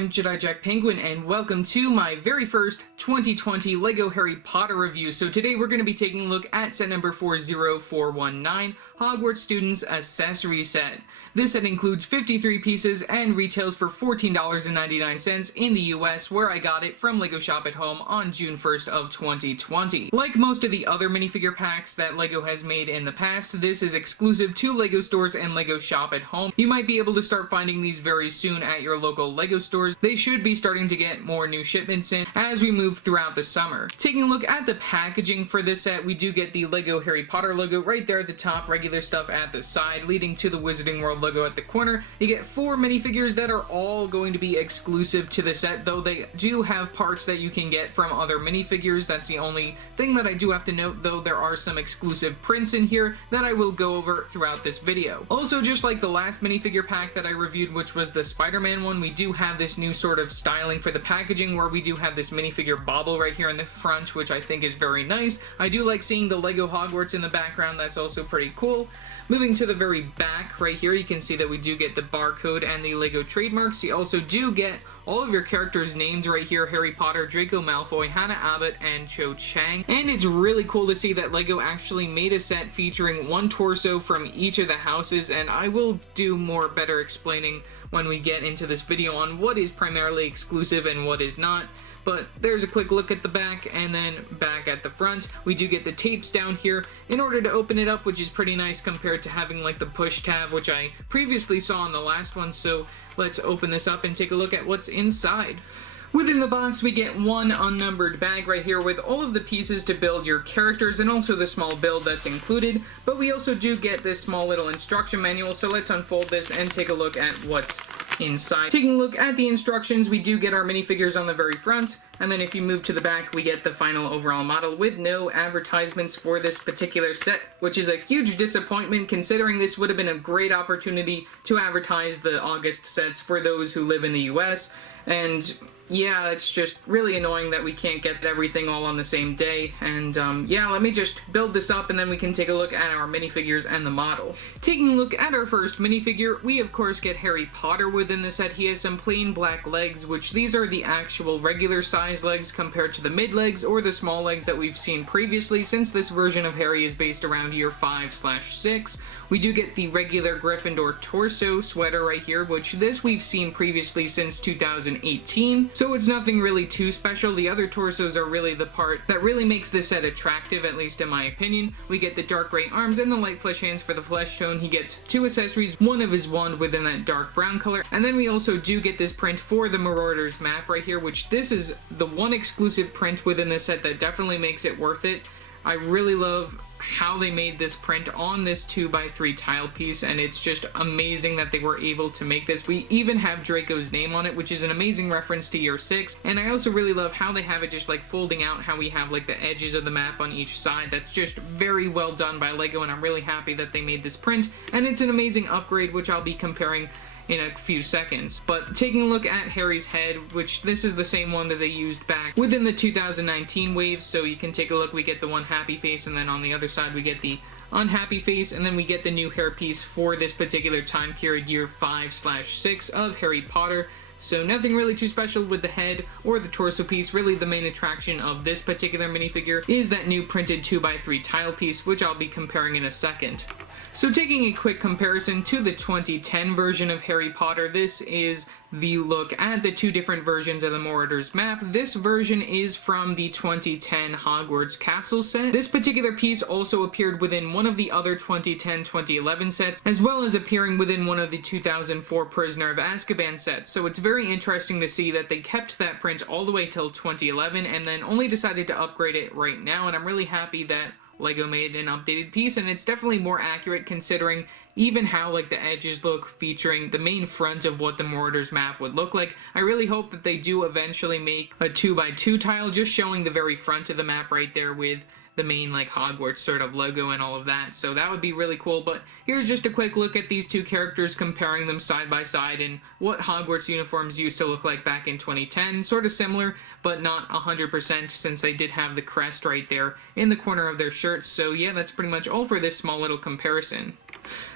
am Jedi Jack Penguin, and welcome to my very first 2020 LEGO Harry Potter review. So today we're going to be taking a look at set number 40419, Hogwarts Students Accessory Set. This set includes 53 pieces and retails for $14.99 in the US, where I got it from LEGO Shop at Home on June 1st of 2020. Like most of the other minifigure packs that LEGO has made in the past, this is exclusive to LEGO stores and LEGO Shop at Home. You might be able to start finding these very soon at your local LEGO stores. They should be starting to get more new shipments in as we move throughout the summer. Taking a look at the packaging for this set, we do get the LEGO Harry Potter logo right there at the top, regular stuff at the side, leading to the Wizarding World logo at the corner. You get 4 minifigures that are all going to be exclusive to the set, though they do have parts that you can get from other minifigures. That's the only thing that I do have to note, though there are some exclusive prints in here that I will go over throughout this video. Also, just like the last minifigure pack that I reviewed, which was the Spider-Man one, we do have this new sort of styling for the packaging where we do have this minifigure bauble right here in the front, which I think is very nice. I do like seeing the LEGO Hogwarts in the background. That's also pretty cool. Moving to the very back right here, you can see that we do get the barcode and the LEGO trademarks. You also do get all of your characters' names right here: Harry Potter, Draco Malfoy, Hannah Abbott, and Cho Chang. And it's really cool to see that LEGO actually made a set featuring one torso from each of the houses, and I will do better explaining when we get into this video on what is primarily exclusive and what is not. But there's a quick look at the back, and then back at the front. We do get the tapes down here in order to open it up, which is pretty nice compared to having like the push tab, which I previously saw on the last one. So let's open this up and take a look at what's inside. Within the box, we get one unnumbered bag right here with all of the pieces to build your characters and also the small build that's included. But we also do get this small little instruction manual, so let's unfold this and take a look at what's inside. Taking a look at the instructions, we do get our minifigures on the very front, and then if you move to the back, we get the final overall model with no advertisements for this particular set, which is a huge disappointment considering this would have been a great opportunity to advertise the August sets for those who live in the US. And yeah, it's just really annoying that we can't get everything all on the same day. And yeah, let me just build this up and then we can take a look at our minifigures and the model. Taking a look at our first minifigure, we of course get Harry Potter within the set. He has some plain black legs, which these are the actual regular size legs compared to the mid legs or the small legs that we've seen previously, since this version of Harry is based around year 5/6. We do get the regular Gryffindor torso sweater right here, which this we've seen previously since 2018. So it's nothing really too special. The other torsos are really the part that really makes this set attractive, at least in my opinion. We get the dark gray arms and the light flesh hands for the flesh tone. He gets 2 accessories, one of his wand within that dark brown color. And then we also do get this print for the Mortars Map right here, which this is the one exclusive print within this set that definitely makes it worth it. I really love how they made this print on this 2x3 tile piece, and it's just amazing that they were able to make this. We even have Draco's name on it, which is an amazing reference to year 6, and I also really love how they have it just like folding out, how we have like the edges of the map on each side. That's just very well done by LEGO, and I'm really happy that they made this print, and it's an amazing upgrade, which I'll be comparing in a few seconds. But taking a look at Harry's head, which this is the same one that they used back within the 2019 waves, so you can take a look. We get the one happy face, and then on the other side we get the unhappy face, and then we get the new hairpiece for this particular time period, year 5/6 of Harry Potter. So nothing really too special with the head or the torso piece. Really the main attraction of this particular minifigure is that new printed 2x3 tile piece, which I'll be comparing in a second. So taking a quick comparison to the 2010 version of Harry Potter, this is the look at the 2 different versions of the Mortars Map. This version is from the 2010 Hogwarts Castle set. This particular piece also appeared within one of the other 2010-2011 sets, as well as appearing within one of the 2004 Prisoner of Azkaban sets. So it's very interesting to see that they kept that print all the way till 2011 and then only decided to upgrade it right now, and I'm really happy that LEGO made an updated piece, and it's definitely more accurate considering even how like the edges look, featuring the main front of what the Mortars Map would look like. I really hope that they do eventually make a 2x2 tile just showing the very front of the map right there with the main like Hogwarts sort of logo and all of that, so that would be really cool. But here's just a quick look at these 2 characters, comparing them side by side and what Hogwarts uniforms used to look like back in 2010. Sort of similar, but not 100%, since they did have the crest right there in the corner of their shirts. So yeah, that's pretty much all for this small little comparison.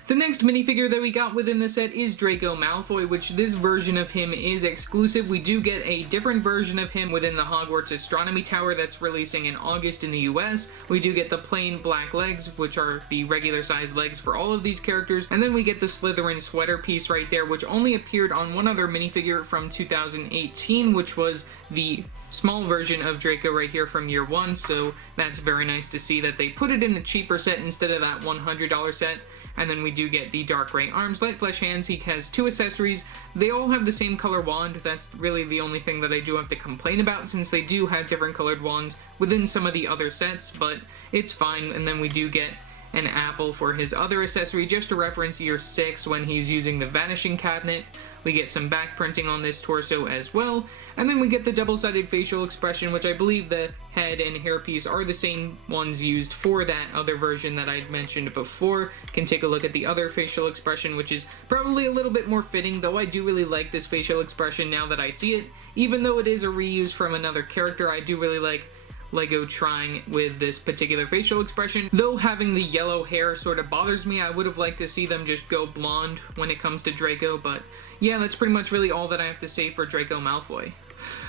The next minifigure that we got within the set is Draco Malfoy, which this version of him is exclusive. We do get a different version of him within the Hogwarts Astronomy Tower that's releasing in August in the US. We do get the plain black legs, which are the regular size legs for all of these characters, and then we get the Slytherin sweater piece right there, which only appeared on one other minifigure from 2018, which was the small version of Draco right here from year one, so that's very nice to see that they put it in a cheaper set instead of that $100 set. And then we do get the dark gray arms, light flesh hands. He has 2 accessories. They all have the same color wand. That's really the only thing that I do have to complain about, since they do have different colored wands within some of the other sets, but it's fine. And then we do get an apple for his other accessory, just to reference year 6 when he's using the vanishing cabinet. We get some back printing on this torso as well, and then we get the double-sided facial expression, which I believe the head and hairpiece are the same ones used for that other version that I'd mentioned before. Can take a look at the other facial expression, which is probably a little bit more fitting, though I do really like this facial expression now that I see it. Even though it is a reuse from another character, I do really like LEGO trying with this particular facial expression. Though having the yellow hair sort of bothers me, I would have liked to see them just go blonde when it comes to Draco, but yeah, that's pretty much really all that I have to say for Draco Malfoy.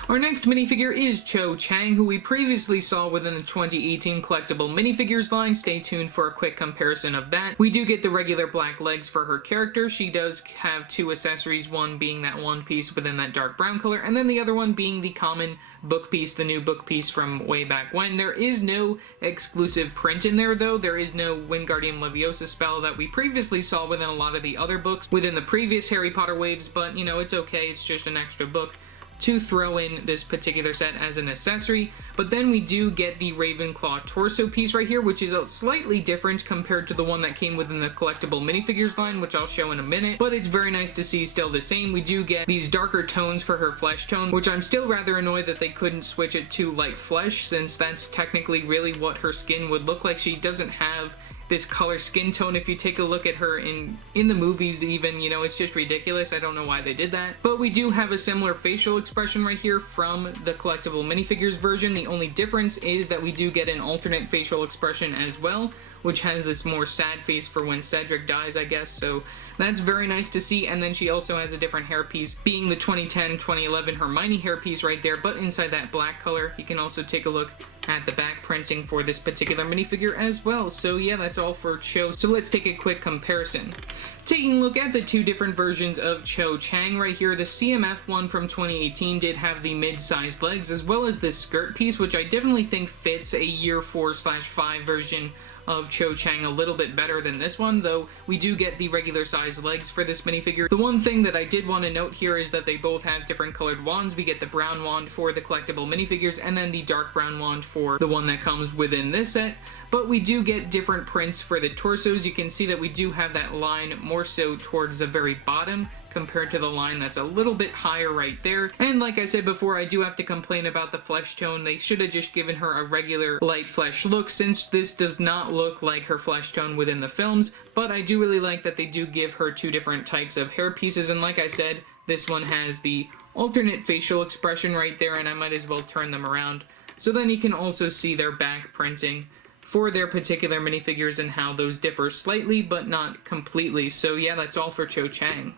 Our next minifigure is Cho Chang, who we previously saw within the 2018 collectible minifigures line. Stay tuned for a quick comparison of that. We do get the regular black legs for her character. She does have 2 accessories, one being that one piece within that dark brown color, and then the other one being the common book piece, the new book piece from way back when. There is no exclusive print in there, though. There is no Wingardium Leviosa spell that we previously saw within a lot of the other books within the previous Harry Potter waves, but you know, it's okay. It's just an extra book to throw in this particular set as an accessory. But then we do get the Ravenclaw torso piece right here, which is slightly different compared to the one that came within the collectible minifigures line, which I'll show in a minute, but it's very nice to see still the same. We do get these darker tones for her flesh tone, which I'm still rather annoyed that they couldn't switch it to light flesh, since that's technically really what her skin would look like. She doesn't have this color skin tone. If you take a look at her in the movies even, you know, it's just ridiculous. I don't know why they did that. But we do have a similar facial expression right here from the collectible minifigures version. The only difference is that we do get an alternate facial expression as well, which has this more sad face for when Cedric dies, I guess, so that's very nice to see. And then she also has a different hairpiece, being the 2010-2011 Hermione hairpiece right there, but inside that black color. You can also take a look at the back printing for this particular minifigure as well. So yeah, that's all for Cho. So let's take a quick comparison. Taking a look at the 2 different versions of Cho Chang right here, the CMF one from 2018 did have the mid-sized legs as well as this skirt piece, which I definitely think fits a year 4/5 version of Cho Chang a little bit better than this one, though we do get the regular size legs for this minifigure. The one thing that I did want to note here is that they both have different colored wands. We get the brown wand for the collectible minifigures and then the dark brown wand for the one that comes within this set. But we do get different prints for the torsos. You can see that we do have that line more so towards the very bottom compared to the line that's a little bit higher right there. And like I said before, I do have to complain about the flesh tone. They should have just given her a regular light flesh look, since this does not look like her flesh tone within the films. But I do really like that they do give her 2 different types of hair pieces, and like I said, this one has the alternate facial expression right there, and I might as well turn them around so then you can also see their back printing for their particular minifigures and how those differ slightly but not completely. So yeah, that's all for Cho Chang.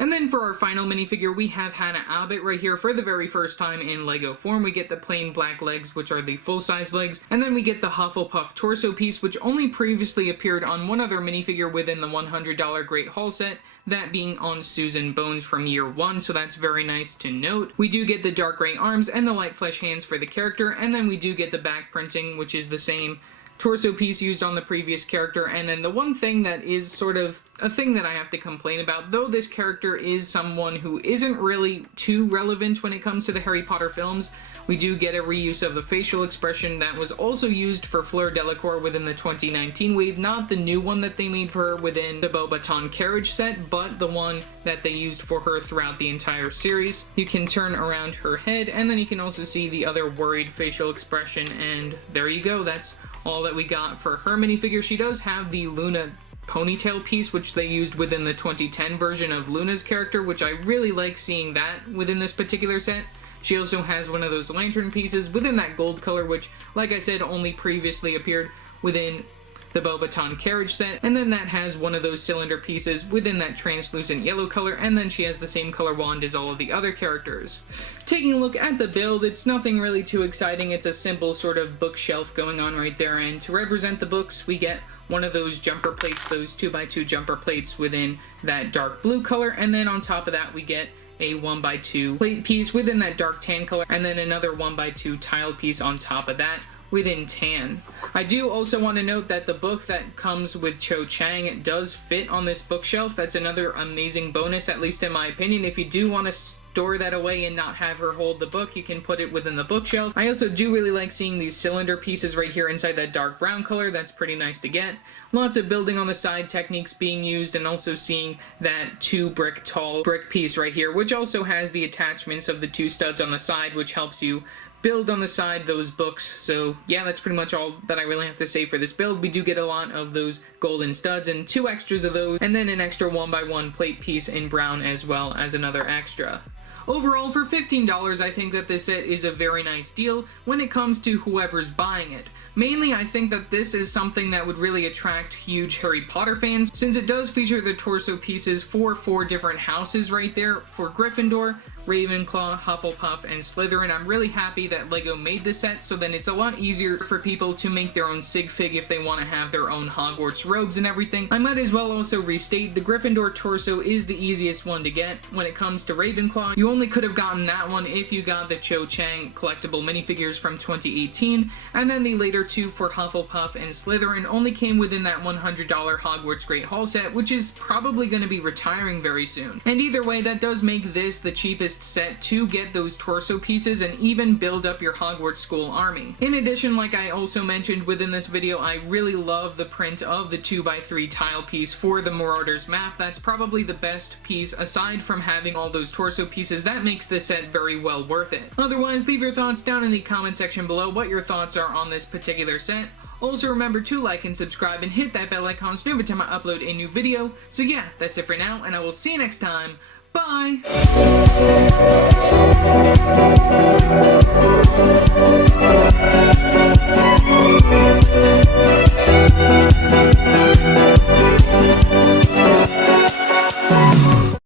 And then for our final minifigure, we have Hannah Abbott right here for the very first time in LEGO form. We get the plain black legs, which are the full-size legs, and then we get the Hufflepuff torso piece, which only previously appeared on one other minifigure within the $100 Great Haul set, that being on Susan Bones from year 1, so that's very nice to note. We do get the dark gray arms and the light flesh hands for the character, and then we do get the back printing, which is the same torso piece used on the previous character. And then the one thing that is sort of a thing that I have to complain about, though this character is someone who isn't really too relevant when it comes to the Harry Potter films, we do get a reuse of the facial expression that was also used for Fleur Delacour within the 2019 wave, not the new one that they made for her within the Beauxbaton Carriage set, but the one that they used for her throughout the entire series. You can turn around her head, and then you can also see the other worried facial expression, and there you go, that's all that we got for her minifigure. She does have the Luna ponytail piece, which they used within the 2010 version of Luna's character, which I really like seeing that within this particular set. She also has one of those lantern pieces within that gold color, which, like I said, only previously appeared within the Beaubaton carriage set, and then that has one of those cylinder pieces within that translucent yellow color, and then she has the same color wand as all of the other characters. Taking a look at the build, it's nothing really too exciting. It's a simple sort of bookshelf going on right there, and to represent the books, we get one of those jumper plates, those 2x2 jumper plates within that dark blue color, and then on top of that we get a 1x2 plate piece within that dark tan color, and then another 1x2 tile piece on top of that within tan. I do also want to note that the book that comes with Cho Chang does fit on this bookshelf. That's another amazing bonus, at least in my opinion. If you do want to store that away and not have her hold the book, you can put it within the bookshelf. I also do really like seeing these cylinder pieces right here inside that dark brown color. That's pretty nice to get. Lots of building on the side techniques being used, and also seeing that 2 brick tall brick piece right here, which also has the attachments of the 2 studs on the side, which helps you build on the side those books. So yeah, that's pretty much all that I really have to say for this build. We do get a lot of those golden studs and 2 extras of those, and then an extra 1x1 plate piece in brown as well as another extra. Overall, for $15, I think that this set is a very nice deal when it comes to whoever's buying it. Mainly, I think that this is something that would really attract huge Harry Potter fans, since it does feature the torso pieces for 4 different houses right there, for Gryffindor, Ravenclaw, Hufflepuff, and Slytherin. I'm really happy that LEGO made this set, so then it's a lot easier for people to make their own sig fig if they want to have their own Hogwarts robes and everything. I might as well also restate, the Gryffindor torso is the easiest one to get. When it comes to Ravenclaw, you only could have gotten that one if you got the Cho Chang collectible minifigures from 2018, and then the later 2 for Hufflepuff and Slytherin only came within that $100 Hogwarts Great Hall set, which is probably going to be retiring very soon. And either way, that does make this the cheapest set to get those torso pieces and even build up your Hogwarts school army. In addition, like I also mentioned within this video, I really love the print of the 2x3 tile piece for the Mortars Map. That's probably the best piece aside from having all those torso pieces. That makes this set very well worth it. Otherwise, leave your thoughts down in the comment section below what your thoughts are on this particular set. Also remember to like and subscribe and hit that bell icon so every time I upload a new video. So yeah, that's it for now, and I will see you next time. Bye!